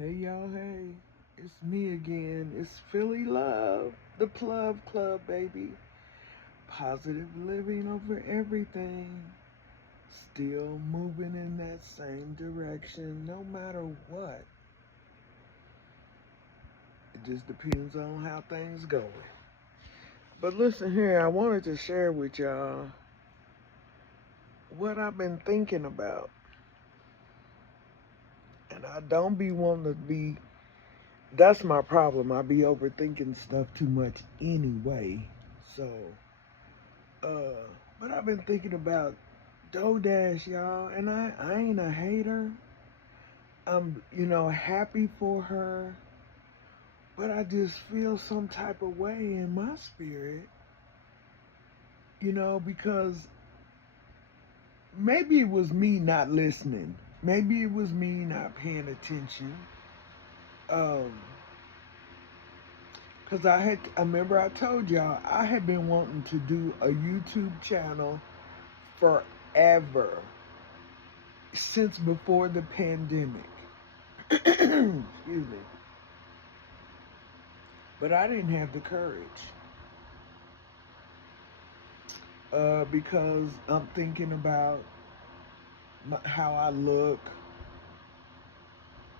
Hey y'all, hey, it's me again. It's Philly Love, the Plug Club, baby. Positive living over everything. Still moving in that same direction no matter what. It just depends on how things go. But listen here, I wanted to share with y'all what I've been thinking about. And I don't be wanting to be, that's my problem. I be overthinking stuff too much anyway. So, Uh, but I've been thinking about DoorDash, y'all, and I ain't a hater. I'm, happy for her, but I just feel some type of way in my spirit, because maybe it was me not listening. Maybe it was me not paying attention. Um, Cause I remember I told y'all I had been wanting to do a YouTube channel forever, since before the pandemic. Excuse me. But I didn't have the courage because I'm thinking about how I look,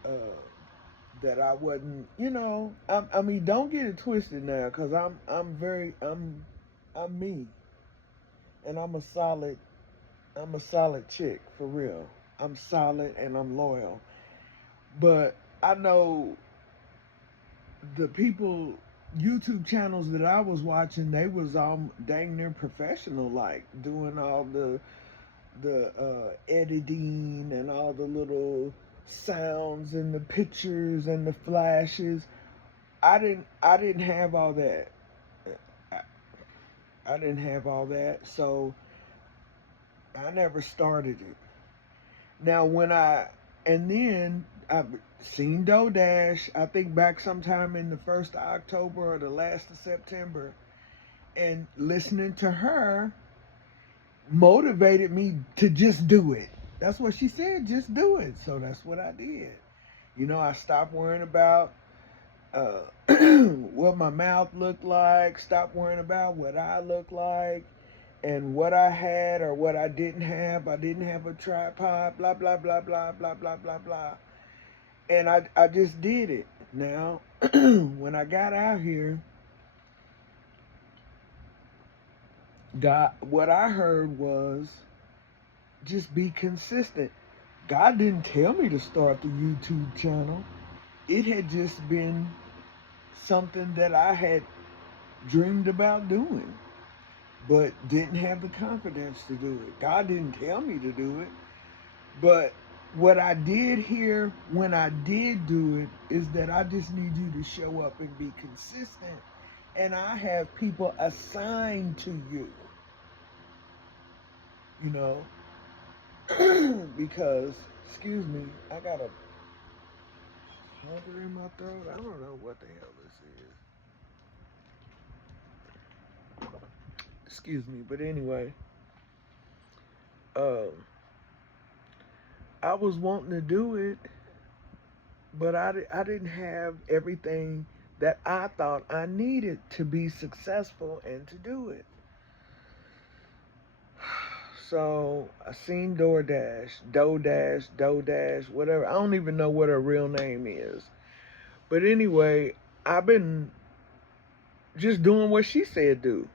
uh, that I wasn't, I mean, don't get it twisted now, because I'm me, and I'm a solid chick for real. I'm solid and I'm loyal, but I know the people YouTube channels that I was watching, they was all dang near professional, like doing all the editing and all the little sounds and the pictures and the flashes. I didn't have all that. I, I didn't have all that, so I never started it. Now when I and then I seen DoorDash, I think back sometime in the first of October or the last of September, and listening to her motivated me to just do it. That's what she said, just do it. So that's what I did. I stopped worrying about uh, what my mouth looked like, stopped worrying about what I looked like and what I had or what I didn't have. I didn't have a tripod, blah, blah, blah, blah, blah, blah, blah, blah. And I just did it. Now, when I got out here, what I heard was just be consistent. God didn't tell me to start the YouTube channel. It had just been something that I had dreamed about doing, but didn't have the confidence to do it. God didn't tell me to do it, but what I did here when I did do it is that I just need you to show up and be consistent. And I have people assigned to you, you know, because, excuse me, I got a hunger in my throat. I don't know what the hell this is. Excuse me, but anyway, um, I was wanting to do it, but I didn't have everything that I thought I needed to be successful and to do it. So I seen DoorDash, whatever. I don't even know what her real name is. But anyway, I've been just doing what she said do,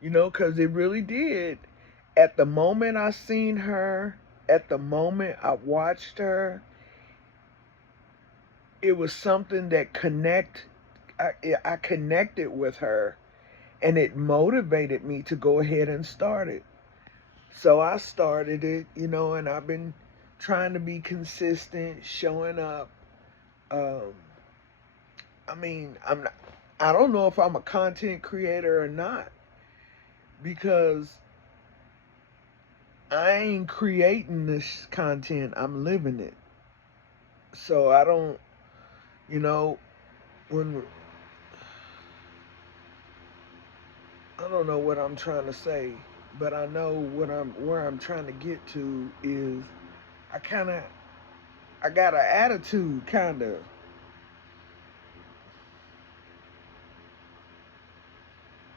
because it really did. At the moment I seen her, at the moment I watched her, it was something that I connected with her, and it motivated me to go ahead and start it. So I started it, and I've been trying to be consistent, showing up. Um, I mean, I don't know if I'm a content creator or not, because I ain't creating this content, I'm living it. So I don't, you know, when I don't know what I'm trying to say, but I know where I'm trying to get to is I kind of I got an attitude, kind of.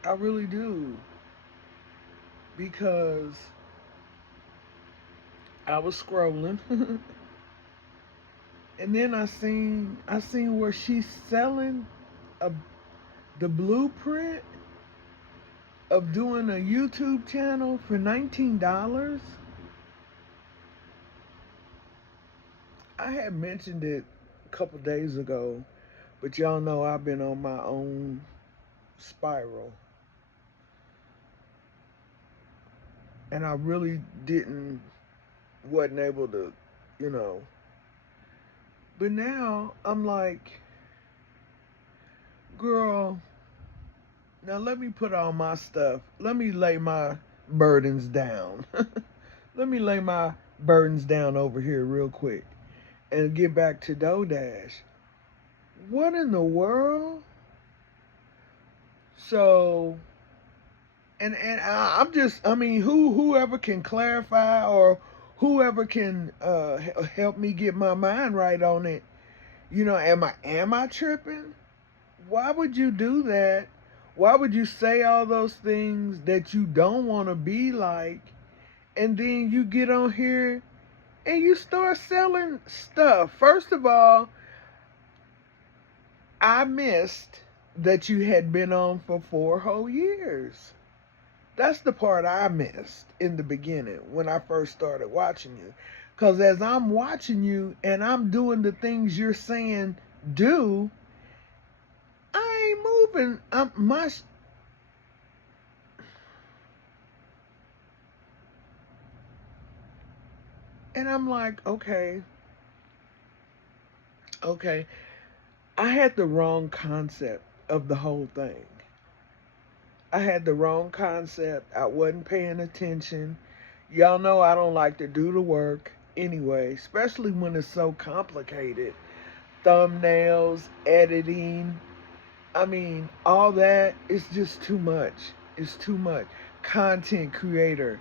I really do. Because I was scrolling and then I seen where she's selling a, the blueprint of doing a YouTube channel for $19. I had mentioned it a couple days ago, but y'all know I've been on my own spiral. And I really wasn't able to, you know. But now I'm like, girl, now let me put all my stuff. Let me lay my burdens down. Let me lay my burdens down over here real quick and get back to DoorDash. What in the world? So, and I'm just, I mean, whoever can clarify or whoever can help me get my mind right on it. You know, am I tripping? Why would you do that? Why would you say all those things that you don't want to be like, and then you get on here and you start selling stuff? First of all, I missed that you had been on for 4 whole years. That's the part I missed in the beginning when I first started watching you. Because as I'm watching you and I'm doing the things you're saying do, I ain't moving. And I'm like, okay. I had the wrong concept of the whole thing. I had the wrong concept. I wasn't paying attention. Y'all know I don't like to do the work anyway, especially when it's so complicated. Thumbnails, editing. I mean, all that is just too much. It's too much. Content creator.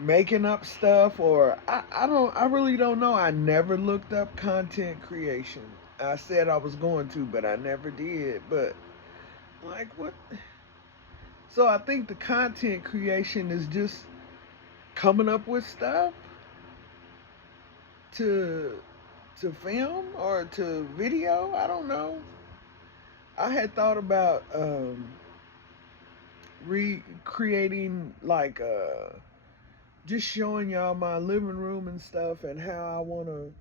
Making up stuff, or I really don't know. I never looked up content creation. I said I was going to, but I never did. But like what? So I think the content creation is just coming up with stuff to film or to video. I don't know. I had thought about recreating like just showing y'all my living room and stuff and how I want to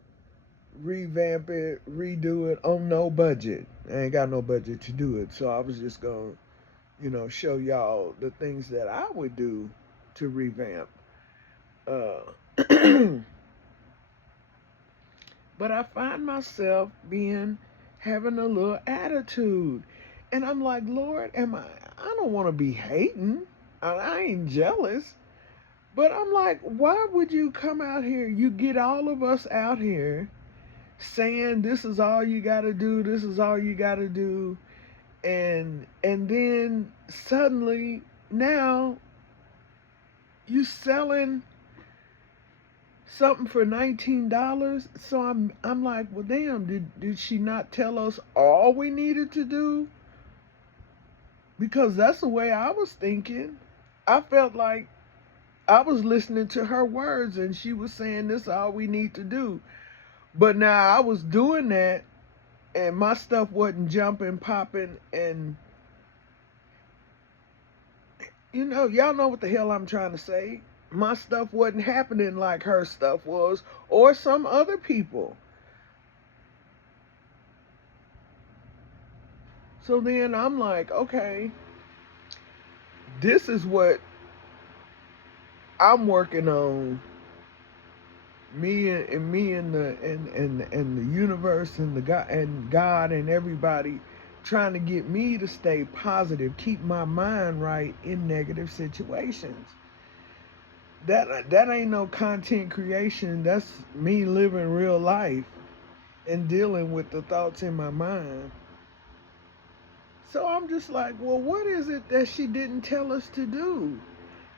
revamp it, redo it on no budget. I ain't got no budget to do it, so I was just gonna, show y'all the things that I would do to revamp. Uh, but I find myself having a little attitude, and I'm like, Lord, I don't want to be hating. I ain't jealous. But I'm like, why would you come out here? You get all of us out here saying this is all you got to do, this is all you got to do, and then suddenly now you selling something for $19. So I'm like, well, damn, did she not tell us all we needed to do? Because that's the way I was thinking. I felt like I was listening to her words and she was saying this is all we need to do. But now I was doing that and my stuff wasn't jumping, popping, and y'all know what the hell I'm trying to say. My stuff wasn't happening like her stuff was, or some other people. So then I'm like, okay, this is what I'm working on. Me and the universe and the God and everybody trying to get me to stay positive, keep my mind right in negative situations. That ain't no content creation. That's me living real life and dealing with the thoughts in my mind. So I'm just like, well, what is it that she didn't tell us to do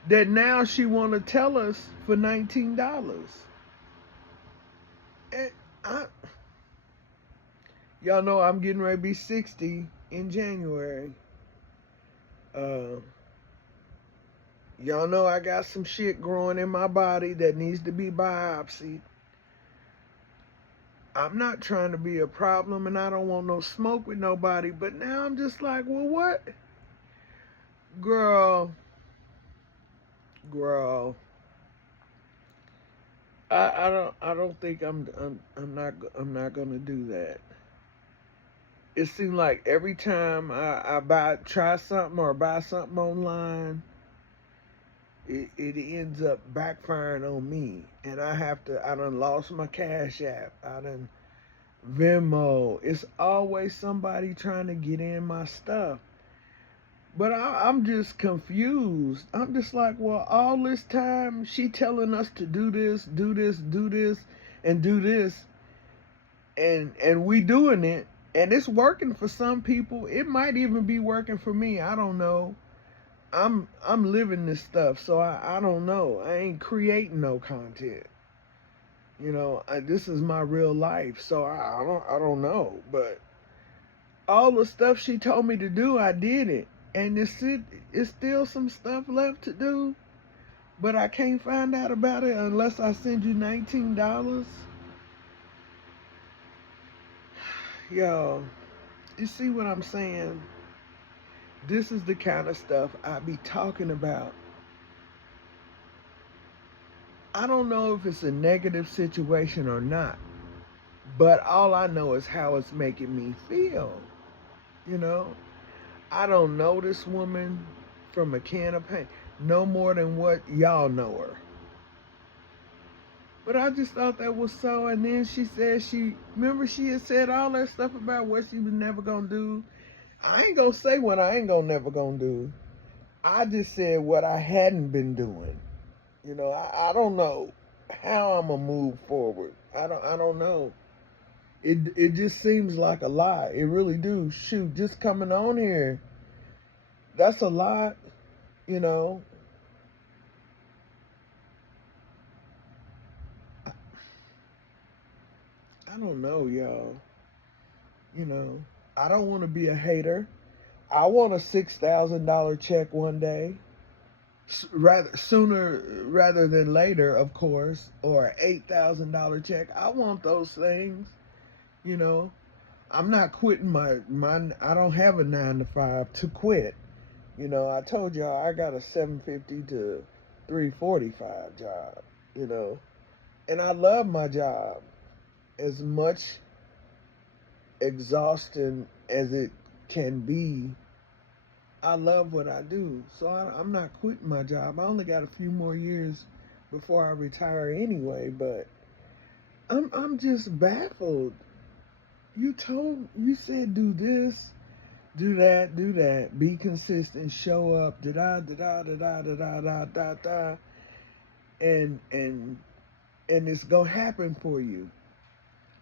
that now she want to tell us for $19? Y'all know I'm getting ready to be 60 in January. Y'all know I got some shit growing in my body that needs to be biopsied. I'm not trying to be a problem and I don't want no smoke with nobody, but now I'm just like, well, what? Girl, I don't think I'm not gonna do that. It seems like every time I try something or buy something online, it ends up backfiring on me. And I done lost my Cash App. I done Venmo. It's always somebody trying to get in my stuff. But I'm just confused. I'm just like, well, all this time she telling us to do this, do this, do this, and do this, and we doing it, and it's working for some people. It might even be working for me. I don't know. I'm living this stuff, so I don't know. I ain't creating no content. This is my real life, so I don't know. But all the stuff she told me to do, I did it. And it's still some stuff left to do, but I can't find out about it unless I send you $19. Y'all, you see what I'm saying? This is the kind of stuff I be talking about. I don't know if it's a negative situation or not, but all I know is how it's making me feel. You know, I don't know this woman from a can of paint no more than what y'all know her. But I just thought that was so. And then she said remember she had said all that stuff about what she was never gonna do. I ain't gonna say what I ain't never gonna do. I just said what I hadn't been doing. I don't know how I'm gonna move forward. I don't know. It just seems like a lot. It really do. Shoot, just coming on here, that's a lot, you know. I don't know, y'all. I don't want to be a hater. I want a $6,000 check one day, rather sooner rather than later, of course, or an $8,000 check. I want those things. You know, I'm not quitting my. I don't have a 9 to 5 to quit. I told y'all I got a 750 to 345 job. You know, and I love my job as much exhausting as it can be. I love what I do, so I'm not quitting my job. I only got a few more years before I retire anyway, but I'm just baffled. You said do this, do that, be consistent, show up, da da da da da da da da da da, and it's gonna happen for you.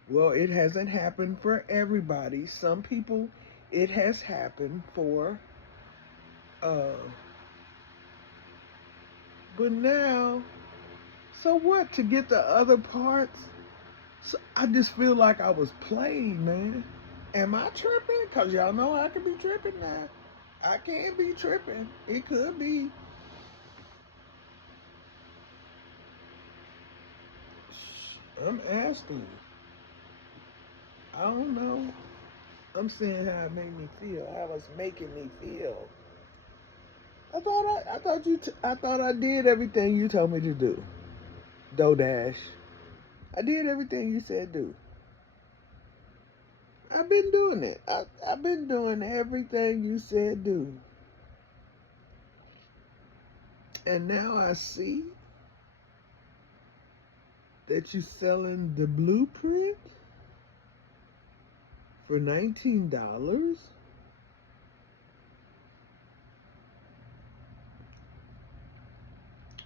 Well, it hasn't happened for everybody. Some people, it has happened for. Uh, but now, so what? To get the other parts? So I just feel like I was played, man. Am I tripping? Cause y'all know I could be tripping now. I can be tripping. It could be. I'm asking. I don't know. I'm saying how it made me feel. How it's making me feel. I thought I did everything you told me to do. DoorDash. I did everything you said do. I've been doing it. I've been doing everything you said do. And now I see that you're selling the blueprint for $19.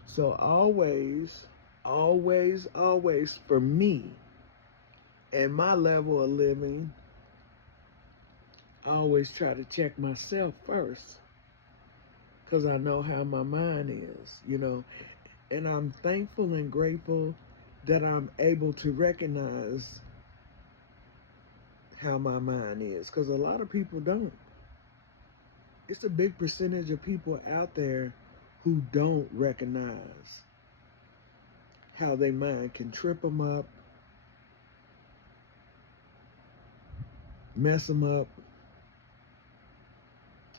So always, always, always for me and my level of living, I always try to check myself first because I know how my mind is. And I'm thankful and grateful that I'm able to recognize how my mind is, because a lot of people don't. It's a big percentage of people out there who don't recognize how their mind can trip them up, mess them up,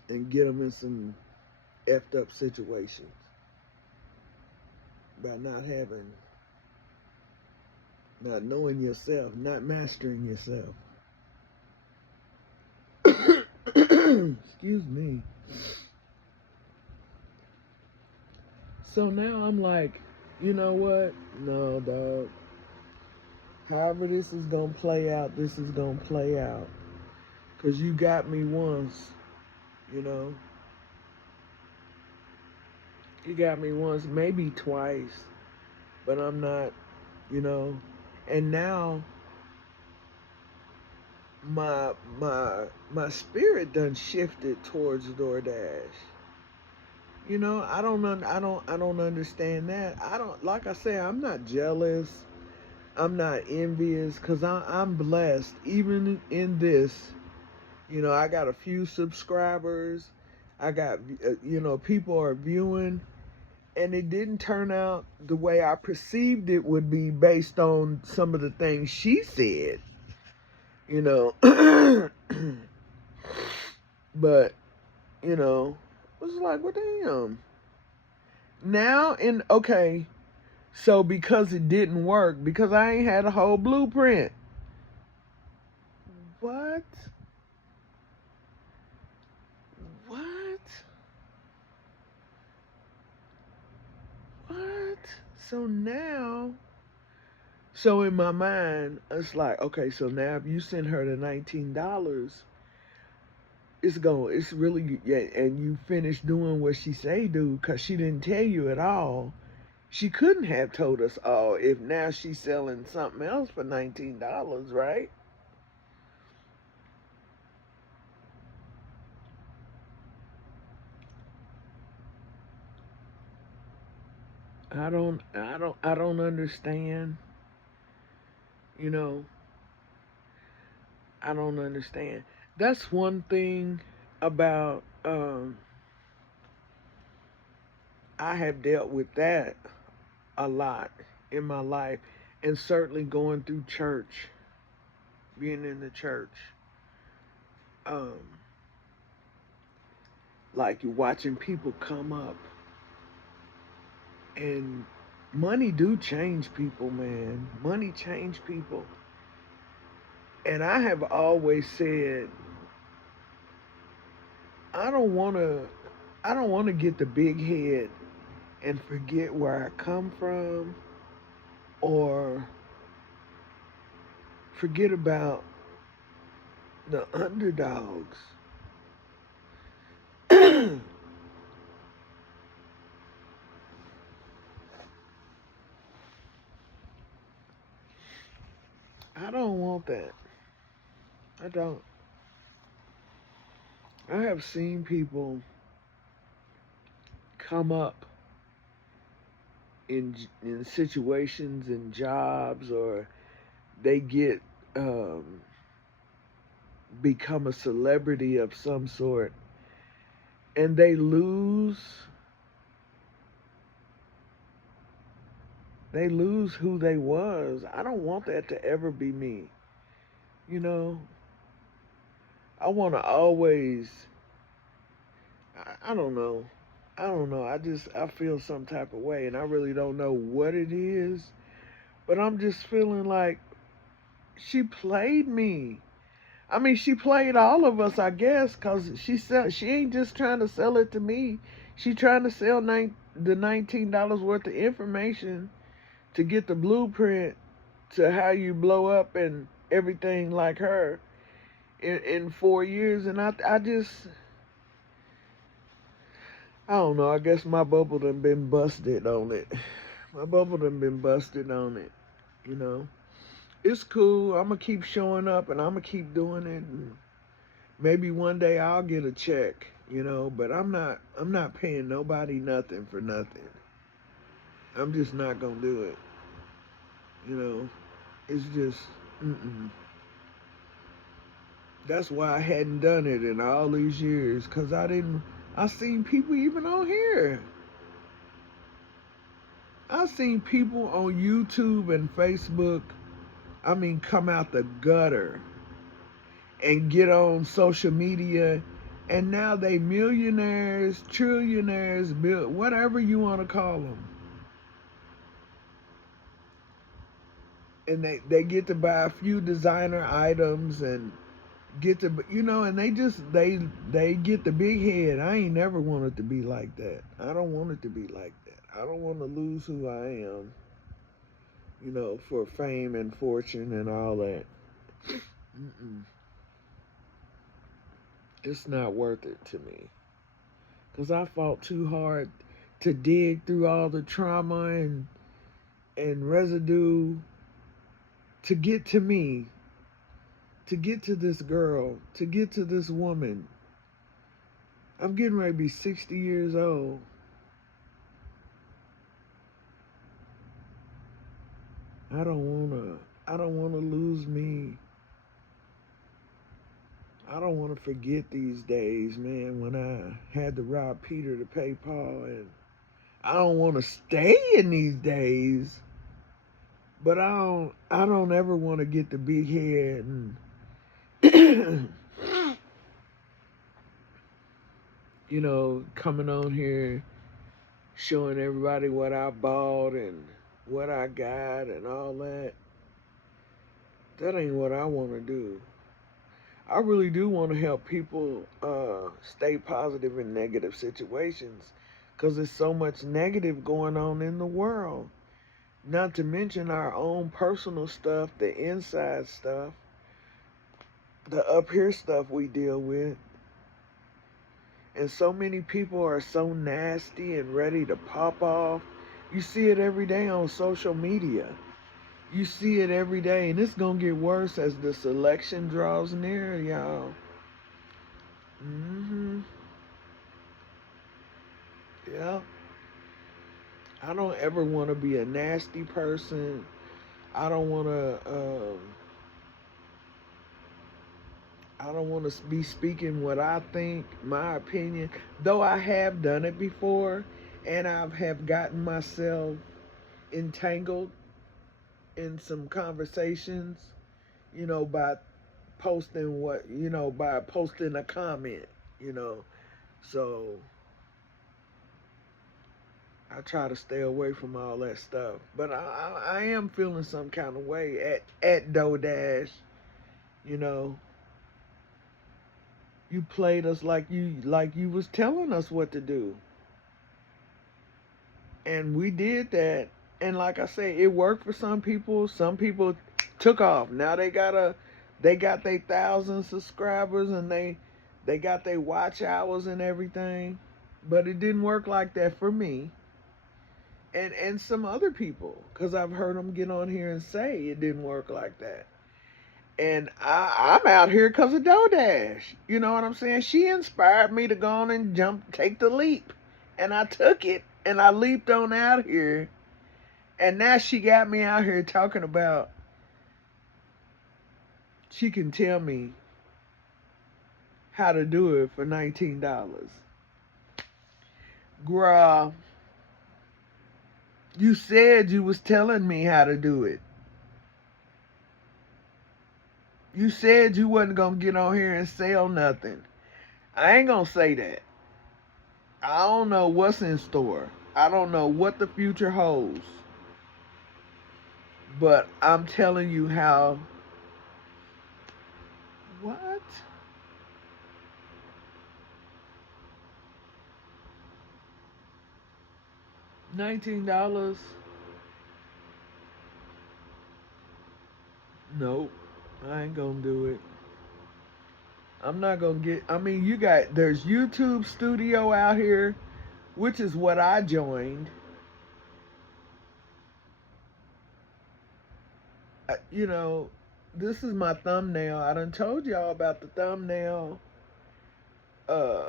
and get them in some effed up situations by not knowing yourself, not mastering yourself. Excuse me. So now I'm like, you know what? No, dog. However this is gonna play out, this is gonna play out. Cause you got me once, you know. You got me once, maybe twice, but I'm not, you know. And now my spirit done shifted towards DoorDash. You know, I don't understand that. I don't, like I say, I'm not jealous. I'm not envious, because I'm blessed. Even in this, you know, I got a few subscribers. I got, you know, people are viewing, and it didn't turn out the way I perceived it would be based on some of the things she said, you know. But, you know, it was like, well, damn. Now, okay, so because it didn't work, because I ain't had a whole blueprint. What? What? What? So now, so in my mind, it's like, okay, so now if you send her the $19, it's really, yeah, and you finish doing what she say do, because she didn't tell you at all. She couldn't have told us all if now she's selling something else for $19, right? I don't understand. You know, I don't understand. That's one thing about I have dealt with that a lot in my life, and certainly going through church, being in the church. Um, like, you're watching people come up, and money do change people, man. Money change people. And I have always said, I don't want to I don't want to get the big head and forget where I come from, or forget about the underdogs. I don't want that. I don't. I have seen people come up in situations and jobs, or they get um, become a celebrity of some sort, and they lose who they was. I don't want that to ever be me. You know, I want to always. I don't know. I don't know. I feel some type of way, and I really don't know what it is. But I'm just feeling like she played me. I mean, she played all of us, I guess, cause she ain't just trying to sell it to me. She trying to sell the $19 worth of information to get the blueprint to how you blow up and everything like her in 4 years. And I don't know. I guess my bubble done been busted on it. My bubble done been busted on it. You know, it's cool. I'm gonna keep showing up, and I'm gonna keep doing it. And maybe one day I'll get a check. You know, but I'm not. I'm not paying nobody nothing for nothing. I'm just not gonna do it. You know, it's just. Mm-mm. That's why I hadn't done it in all these years, because I seen people even on here. I seen people on YouTube and Facebook, come out the gutter and get on social media, and now they millionaires, trillionaires, whatever you want to call them. And they get to buy a few designer items and get to, and they get the big head. I ain't never wanted to be like that. I don't want it to be like that. I don't want to lose who I am, for fame and fortune and all that. Mm-mm. It's not worth it to me, because I fought too hard to dig through all the trauma and residue to get to me, to get to this girl, to get to this woman. I'm getting ready to be 60 years old. I don't wanna lose me. I don't wanna forget these days, man, when I had to rob Peter to pay Paul, and I don't wanna stay in these days. But I don't ever want to get the big head and coming on here showing everybody what I bought and what I got and all that. That ain't what I want to do. I really do want to help people stay positive in negative situations, because there's so much negative going on in the world. Not to mention our own personal stuff, the inside stuff, the up here stuff we deal with. And so many people are so nasty and ready to pop off. You see it every day on social media. You see it every day, and it's going to get worse as this election draws near, y'all. Yeah. I don't ever want to be a nasty person. I don't want to be speaking what I think, my opinion, though I have done it before, and I have gotten myself entangled in some conversations, by posting by posting a comment, So I try to stay away from all that stuff. But I am feeling some kind of way at DoDash, You played us like you was telling us what to do. And we did that. And like I say, it worked for some people. Some people took off. Now they got their 1,000 subscribers, and they got their watch hours and everything. But it didn't work like that for me. And some other people, because I've heard them get on here and say it didn't work like that. And I'm out here because of DoDash. You know what I'm saying? She inspired me to go on and take the leap. And I took it, and I leaped on out here. And now she got me out here talking about she can tell me how to do it for $19. Girl, you said you was telling me how to do it. You said you wasn't going to get on here and sell nothing. I ain't going to say that. I don't know what's in store. I don't know what the future holds. But I'm telling you how. What? $19? Nope. I ain't gonna do it. I'm not gonna get. There's YouTube Studio out here, which is what I joined. This is my thumbnail. I done told y'all about the thumbnail. I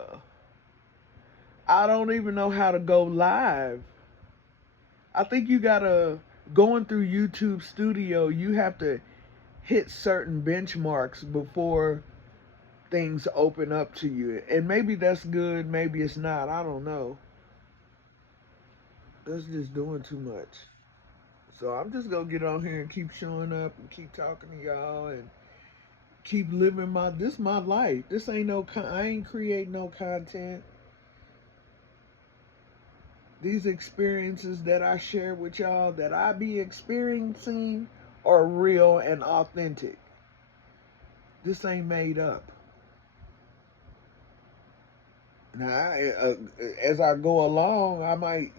don't even know how to go live. I think you gotta, going through YouTube Studio, you have to hit certain benchmarks before things open up to you. And maybe that's good, maybe it's not. I don't know. That's just doing too much. So I'm just gonna get on here and keep showing up and keep talking to y'all and keep living my life. This ain't I ain't creating no content. These experiences that I share with y'all that I be experiencing are real and authentic. This ain't made up. Now, as I go along, I might,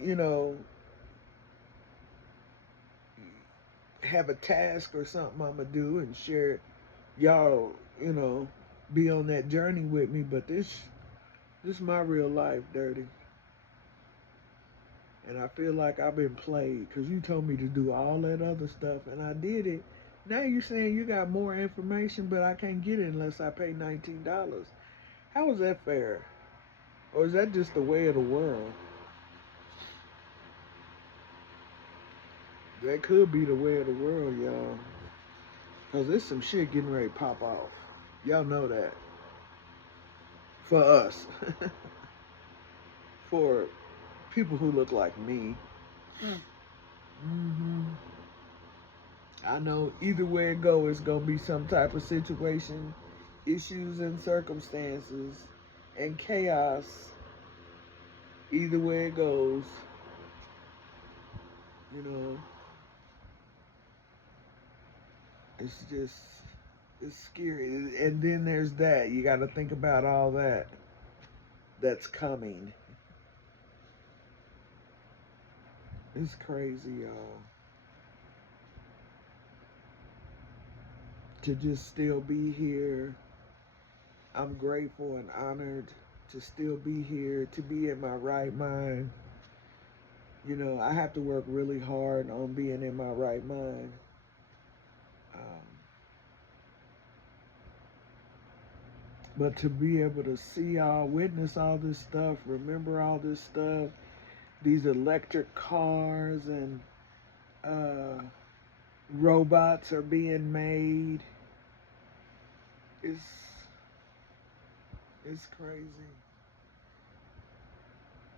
have a task or something I'm gonna do and share. Y'all, be on that journey with me. But this is my real life, Dirty. And I feel like I've been played because you told me to do all that other stuff and I did it. Now you're saying you got more information, but I can't get it unless I pay $19. How is that fair? Or is that just the way of the world? That could be the way of the world, y'all. Because there's some shit getting ready to pop off. Y'all know that. For us. For people who look like me. Mm-hmm. I know either way it goes, it's going to be some type of situation, issues and circumstances, and chaos. Either way it goes, it's scary. And then there's that. You got to think about all that's coming. It's crazy, y'all. To just still be here. I'm grateful and honored to still be here, to be in my right mind. I have to work really hard on being in my right mind. But to be able to see all, witness all this stuff, remember all this stuff, these electric cars and robots are being made. It's crazy.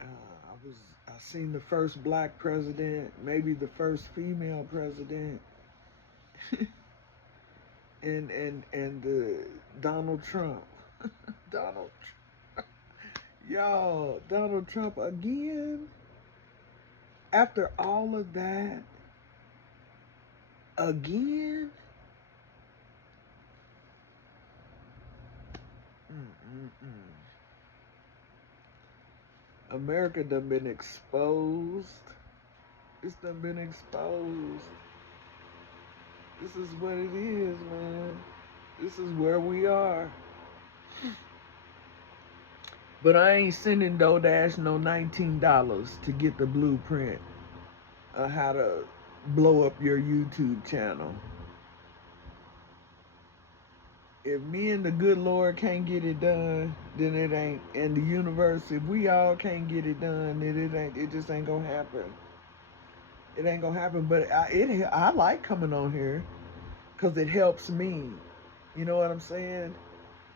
I seen the first black president, maybe the first female president, and the Donald Trump. Donald Trump. Y'all, Donald Trump again? After all of that, again? America done been exposed. It's done been exposed. This is what it is, man. This is where we are. But I ain't sending DoorDash no $19 to get the blueprint of how to blow up your YouTube channel. If me and the good Lord can't get it done, then it ain't. And the universe, if we all can't get it done, then it ain't. It just ain't gonna happen. It ain't gonna happen. But I like coming on here because it helps me. You know what I'm saying?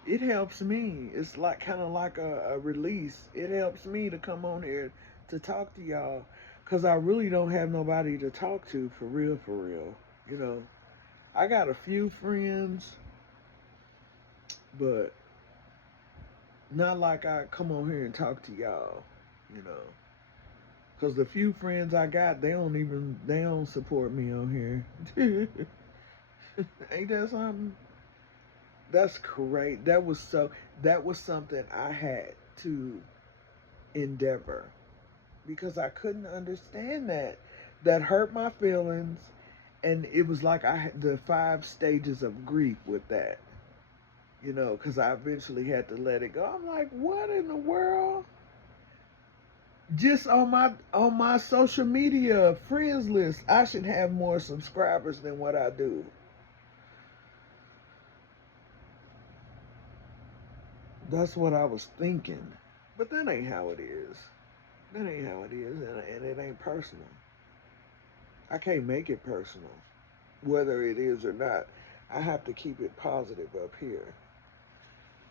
It helps me. It's like kind of like a release. It helps me to come on here to talk to y'all because I really don't have nobody to talk to for real, for real. I got a few friends, but not like I come on here and talk to y'all, because the few friends I got, they don't support me on here. Ain't that something? That's great. That was something I had to endeavor because I couldn't understand that. That hurt my feelings, and it was like I had the 5 stages of grief with that. Because I eventually had to let it go. I'm like, what in the world? Just on my social media friends list, I should have more subscribers than what I do. That's what I was thinking. But that ain't how it is. That ain't how it is, and it ain't personal. I can't make it personal. Whether it is or not, I have to keep it positive up here.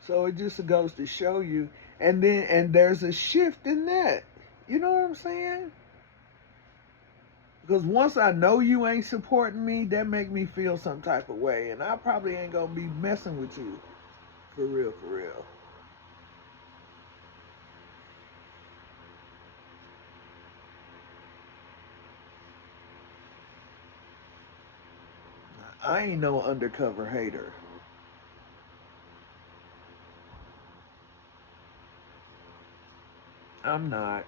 So it just goes to show you. And there's a shift in that. You know what I'm saying? Because once I know you ain't supporting me, that make me feel some type of way. And I probably ain't gonna be messing with you. For real, for real. I ain't no undercover hater. I'm not.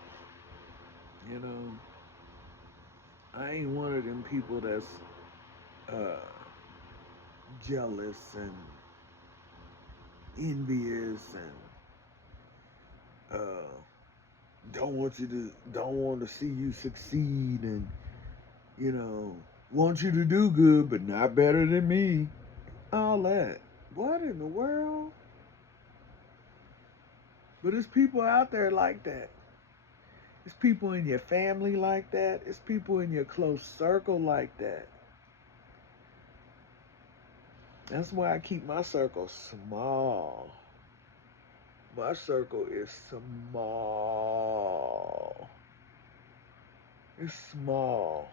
You know, I ain't one of them people that's uh, jealous and envious and don't want to see you succeed and you know want you to do good but not better than me. All that. What in the world? But there's people out there like that. It's people in your family like that. It's people in your close circle like that. That's why I keep my circle small. My circle is small. It's small.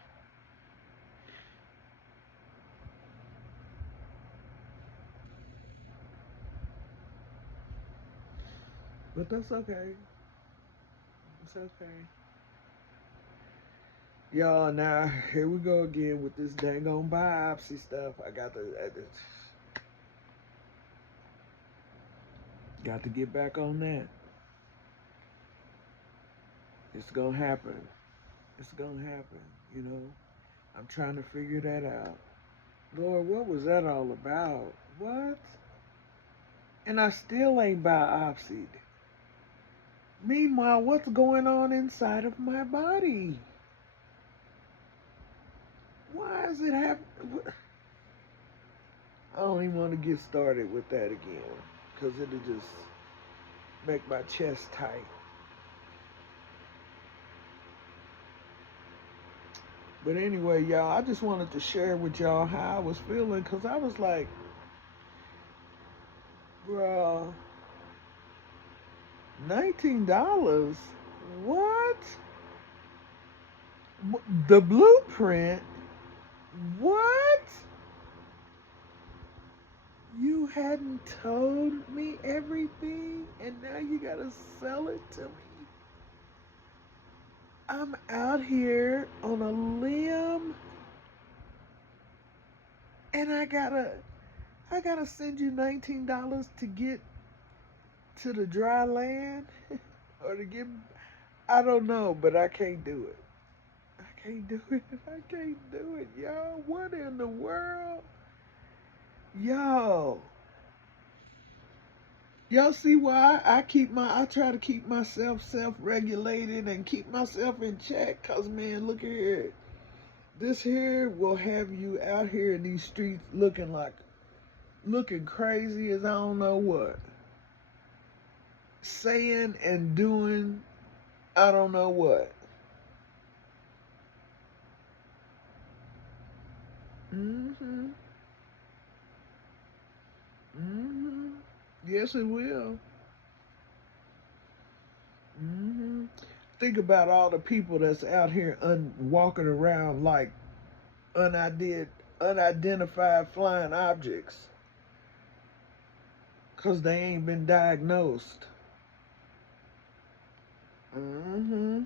But that's okay. It's okay. Y'all, now here we go again with this dang on biopsy stuff. Got to get back on that. It's gonna happen. It's gonna happen, you know. I'm trying to figure that out. Lord, what was that all about? What? And I still ain't biopsied. Meanwhile, what's going on inside of my body? Why is it happening? I don't even want to get started with that again because it'll just make my chest tight. But anyway, y'all, I just wanted to share with y'all how I was feeling because I was like, bro, $19? What? The blueprint? What? You hadn't told me everything and now you gotta sell it to me? I'm out here on a limb and I gotta send you $19 to get to the dry land or to get I don't know, but I can't do it. I can't do it. I can't do it, y'all. What in the world? Y'all. Y'all see why I try to keep myself self-regulated and keep myself in check cuz man, look here. This here will have you out here in these streets looking crazy as I don't know what. Saying and doing I don't know what. Mhm. Mhm. Yes, it will. Mhm. Think about all the people that's out here walking around like unidentified flying objects because they ain't been diagnosed. Hmm.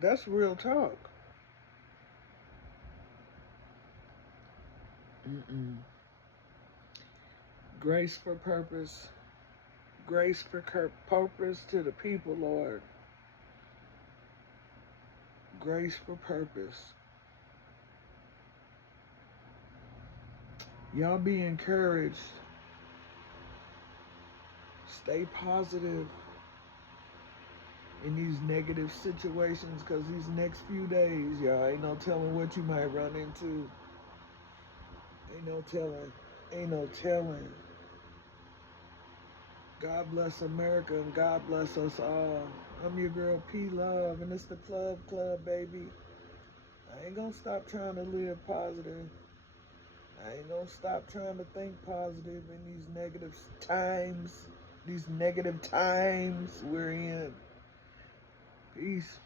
That's real talk. Mm-mm. Grace for purpose. Grace for purpose to the people, Lord. Grace for purpose. Y'all be encouraged. Stay positive in these negative situations because these next few days, y'all, ain't no telling what you might run into. Ain't no telling. Ain't no telling. God bless America and God bless us all. I'm your girl P Love and it's the Club, baby. I ain't gonna stop trying to live positive. I ain't gonna stop trying to think positive in these negative times. these negative times we're in. Peace.